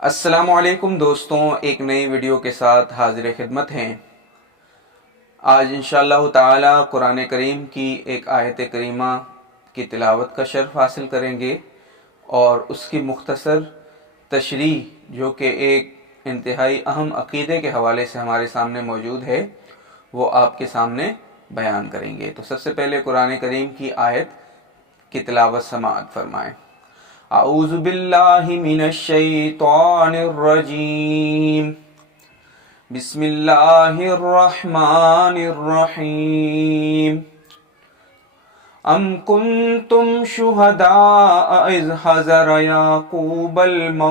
السلام علیکم دوستوں، ایک نئی ویڈیو کے ساتھ حاضر خدمت ہیں۔ آج انشاءاللہ تعالی قرآن کریم کی ایک آیت کریمہ کی تلاوت کا شرف حاصل کریں گے اور اس کی مختصر تشریح جو کہ ایک انتہائی اہم عقیدے کے حوالے سے ہمارے سامنے موجود ہے وہ آپ کے سامنے بیان کریں گے۔ تو سب سے پہلے قرآن کریم کی آیت کی تلاوت سماعت فرمائیں۔ اعوذ باللہ من الشیطان الرجیم، بسم اللہ الرحمن الرحیم۔ ام کنتم شہداء اذ حضر یعقوب الموت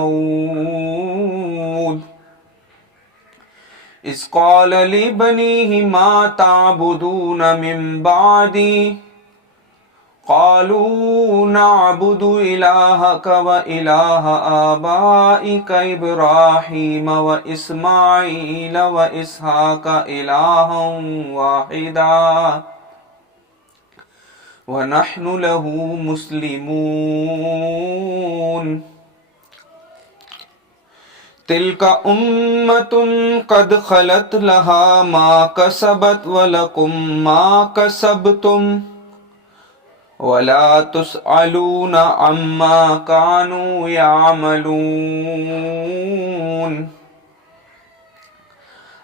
اذ قال لبنیہ ما تعبدون من بعدی قالوا نعبد إلهك وإله آبائك إبراهيم وإسماعيل وإسحاق إلها واحدا ونحن له مسلمون تلك أمة قد خلت لها ما كسبت ولكم ما كسبتم وَلَا تُسْأَلُونَ عَمَّا كَانُوا يَعْمَلُونَ۔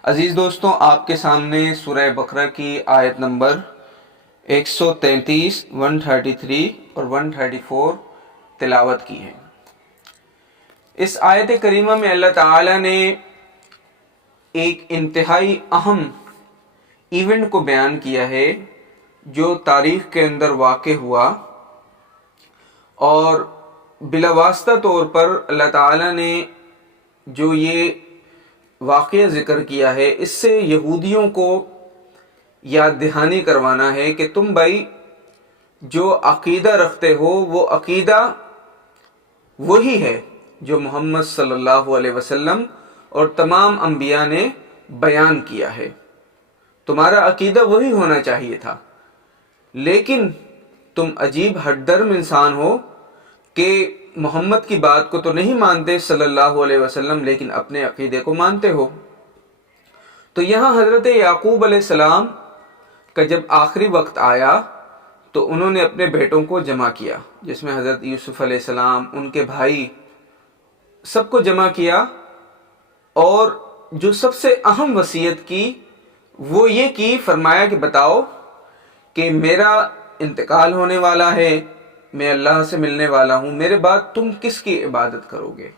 عزیز دوستوں، آپ کے سامنے سورہ بقرہ کی آیت نمبر 133، 133 اور 134 تلاوت کی ہے۔ اس آیت کریمہ میں اللہ تعالی نے ایک انتہائی اہم ایونٹ کو بیان کیا ہے جو تاریخ کے اندر واقع ہوا، اور بلا واسطہ طور پر اللہ تعالیٰ نے جو یہ واقعہ ذکر کیا ہے اس سے یہودیوں کو یاد دہانی کروانا ہے کہ تم بھائی جو عقیدہ رکھتے ہو وہ عقیدہ وہی ہے جو محمد صلی اللہ علیہ وسلم اور تمام انبیاء نے بیان کیا ہے، تمہارا عقیدہ وہی ہونا چاہیے تھا، لیکن تم عجیب ہٹ درم انسان ہو کہ محمد کی بات کو تو نہیں مانتے صلی اللہ علیہ وسلم، لیکن اپنے عقیدے کو مانتے ہو۔ تو یہاں حضرت یعقوب علیہ السلام کا جب آخری وقت آیا تو انہوں نے اپنے بیٹوں کو جمع کیا، جس میں حضرت یوسف علیہ السلام، ان کے بھائی، سب کو جمع کیا، اور جو سب سے اہم وصیت کی وہ یہ کی، فرمایا کہ بتاؤ کہ میرا انتقال ہونے والا ہے، میں اللہ سے ملنے والا ہوں، میرے بعد تم کس کی عبادت کرو گے،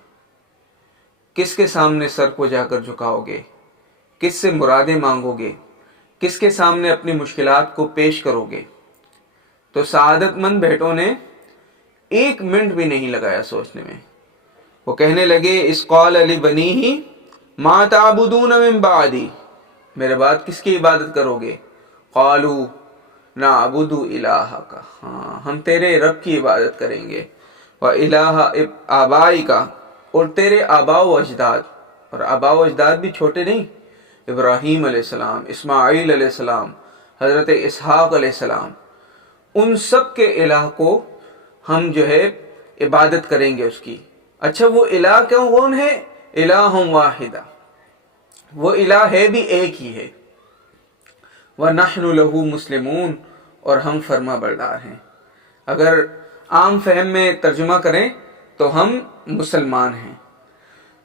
کس کے سامنے سر کو جا کر جھکاؤ گے، کس سے مرادیں مانگو گے، کس کے سامنے اپنی مشکلات کو پیش کرو گے؟ تو سعادت مند بیٹوں نے ایک منٹ بھی نہیں لگایا سوچنے میں، وہ کہنے لگے اذ قال لبنیہ ما تعبدون من بعدی، میرے بعد کس کی عبادت کرو گے؟ قالوا نعبد الہک، ہاں ہم تیرے رب کی عبادت کریں گے، وَإِلَٰهَ آبَائِكَ، اور تیرے آباء و اجداد، اور آباء و اجداد بھی چھوٹے نہیں، ابراہیم علیہ السلام، اسماعیل علیہ السلام، حضرت اسحاق علیہ السلام، ان سب کے الہ کو ہم جو ہے عبادت کریں گے اس کی۔ اچھا وہ الہ کون ہے؟ الہ واحدہ، وہ الہ ہے بھی ایک ہی ہے، وَنَحْنُ لَهُ مُسْلِمُونَ، اور ہم فرما بردار ہیں۔ اگر عام فہم میں ترجمہ کریں تو ہم مسلمان ہیں۔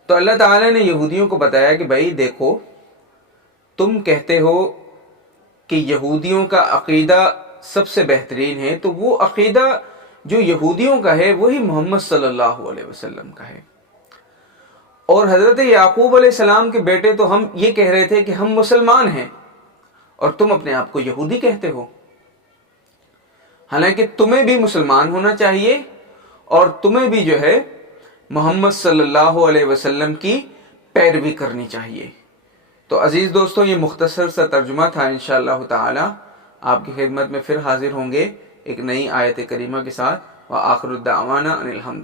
تو اللہ تعالیٰ نے یہودیوں کو بتایا کہ بھائی دیکھو، تم کہتے ہو کہ یہودیوں کا عقیدہ سب سے بہترین ہے، تو وہ عقیدہ جو یہودیوں کا ہے وہی محمد صلی اللہ علیہ وسلم کا ہے، اور حضرت یعقوب علیہ السلام کے بیٹے تو ہم یہ کہہ رہے تھے کہ ہم مسلمان ہیں، اور تم اپنے آپ کو یہودی کہتے ہو، حالانکہ تمہیں بھی مسلمان ہونا چاہیے اور تمہیں بھی جو ہے محمد صلی اللہ علیہ وسلم کی پیروی کرنی چاہیے۔ تو عزیز دوستوں، یہ مختصر سا ترجمہ تھا، انشاءاللہ تعالی آپ کی خدمت میں پھر حاضر ہوں گے ایک نئی آیت کریمہ کے ساتھ۔ وآخر الدعوانا ان الحمد